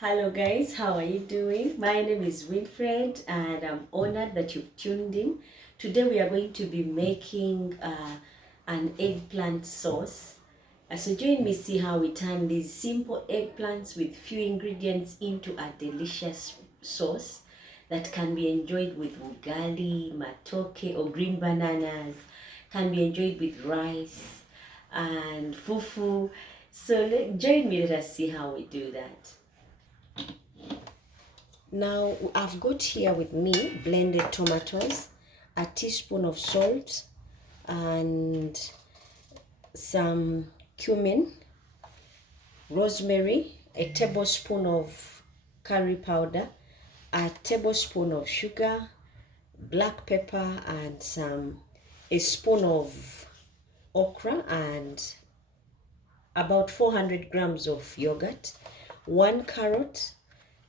Hello guys, how are you doing? My name is Winfred and I'm honored that you've tuned in. Today we are going to be making an eggplant sauce. So join me see how we turn these simple eggplants with few ingredients into a delicious sauce that can be enjoyed with ugali, matoke or green bananas, can be enjoyed with rice and fufu. So join me, let us see how we do that. Now I've got here with me blended tomatoes, a teaspoon of salt, and some cumin, rosemary, a tablespoon of curry powder, a tablespoon of sugar, black pepper, and a spoon of okra, and about 400 grams of yogurt, 1 carrot,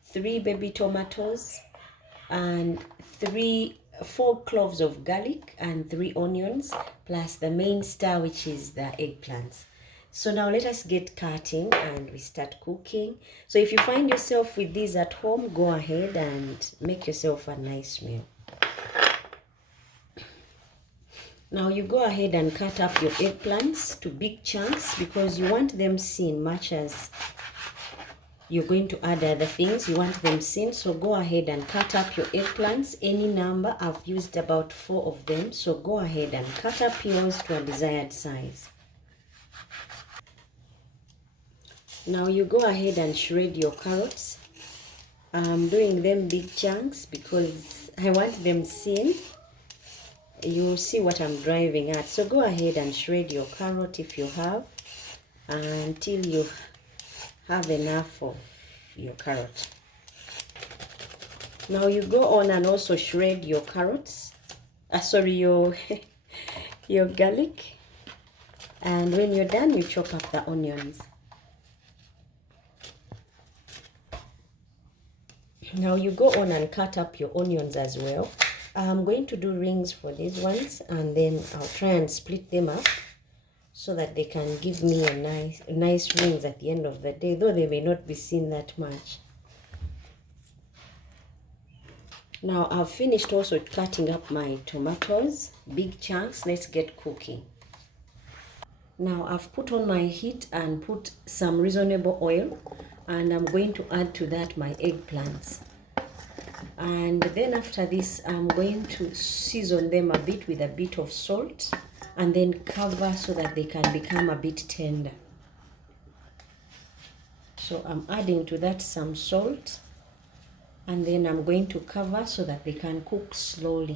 3 baby tomatoes, and 4 cloves of garlic and 3 onions, plus the main star, which is the eggplants. So now let us get cutting and we start cooking. So if you find yourself with these at home, go ahead and make yourself a nice meal. Now you go ahead and cut up your eggplants to big chunks because you want them seen much as you're going to add other things. You want them seen, so go ahead and cut up your eggplants any number. I've used about 4 of them, so go ahead and cut up yours to a desired size. Now you go ahead and shred your carrots. I'm doing them big chunks because I want them seen. You'll see what I'm driving at. So go ahead and shred your carrot if you have, until you have enough of your carrot. Now you go on and also shred your carrots, your your garlic, and when you're done you chop up the onions. Now you go on and cut up your onions as well. I'm going to do rings for these ones, and then I'll try and split them up so that they can give me a nice rings at the end of the day, though they may not be seen that much. Now I've finished also cutting up my tomatoes, big chunks. Let's get cooking. Now I've put on my heat and put some reasonable oil, and I'm going to add to that my eggplants. And then after this, I'm going to season them a bit with a bit of salt and then cover so that they can become a bit tender. So I'm adding to that some salt, and then I'm going to cover so that they can cook slowly.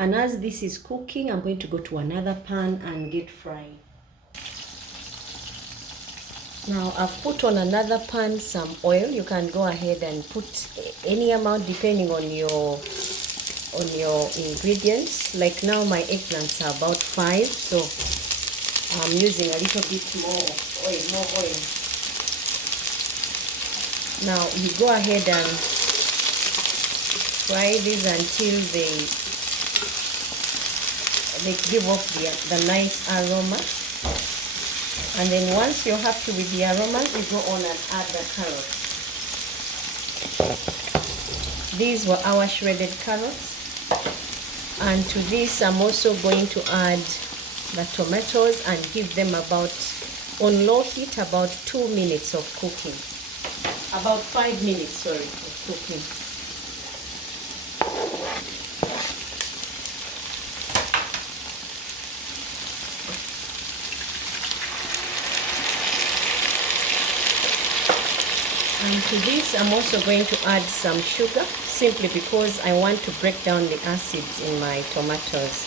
And as this is cooking, I'm going to go to another pan and get fried. Now I've put on another pan some oil. You can go ahead and put any amount depending on your ingredients. Like now my eggplants are about 5, so I'm using a little bit more oil. Now you go ahead and fry these until they give off the nice aroma. And then once you're happy with the aroma, you go on and add the carrots. These were our shredded carrots. And to this, I'm also going to add the tomatoes and give them on low heat, about 2 minutes of cooking. About 5 minutes, sorry, of cooking. And to this, I'm also going to add some sugar, simply because I want to break down the acids in my tomatoes.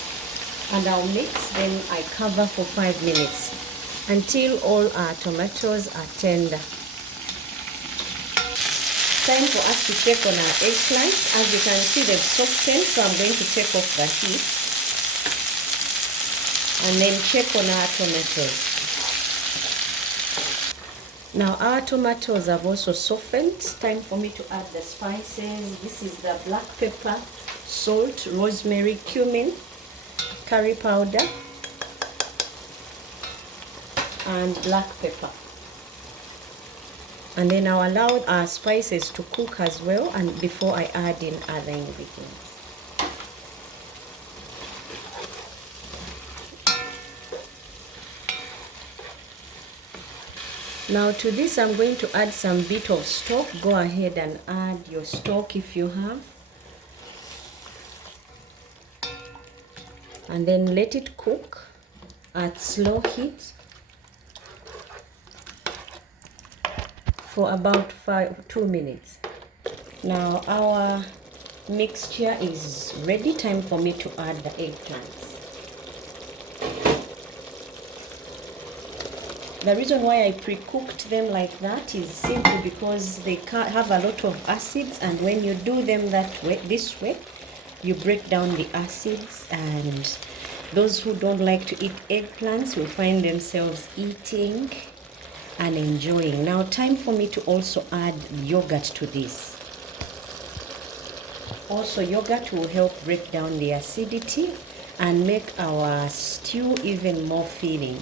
And I'll mix, then I cover for 5 minutes until all our tomatoes are tender. Time for us to check on our eggplants. As you can see, they've softened, so I'm going to take off the heat and then check on our tomatoes. Now our tomatoes have also softened. Time for me to add the spices. This is the black pepper, salt, rosemary, cumin, curry powder, and black pepper. And then I'll allow our spices to cook as well, and before I add in other ingredients. Now to this I'm going to add some bit of stock. Go ahead and add your stock if you have. And then let it cook at slow heat for about 2 minutes. Now our mixture is ready. Time for me to add the eggplants. The reason why I pre-cooked them like that is simply because they have a lot of acids, and when you do them this way, you break down the acids, and those who don't like to eat eggplants will find themselves eating and enjoying. Now time for me to also add yogurt to this. Also, yogurt will help break down the acidity and make our stew even more filling.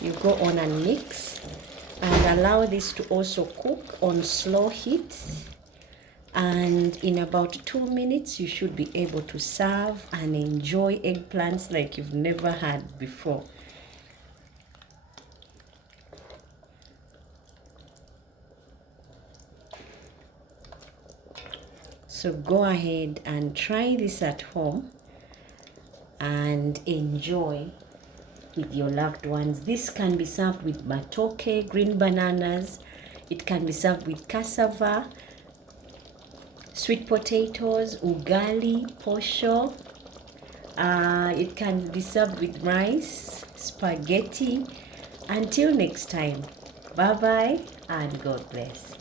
You go on and mix and allow this to also cook on slow heat, and in about 2 minutes you should be able to serve and enjoy eggplants like you've never had before. So go ahead and try this at home and enjoy with your loved ones. This can be served with matoke, green bananas. It can be served with cassava, sweet potatoes, ugali, posho. It can be served with rice, spaghetti. Until next time, bye bye and God bless.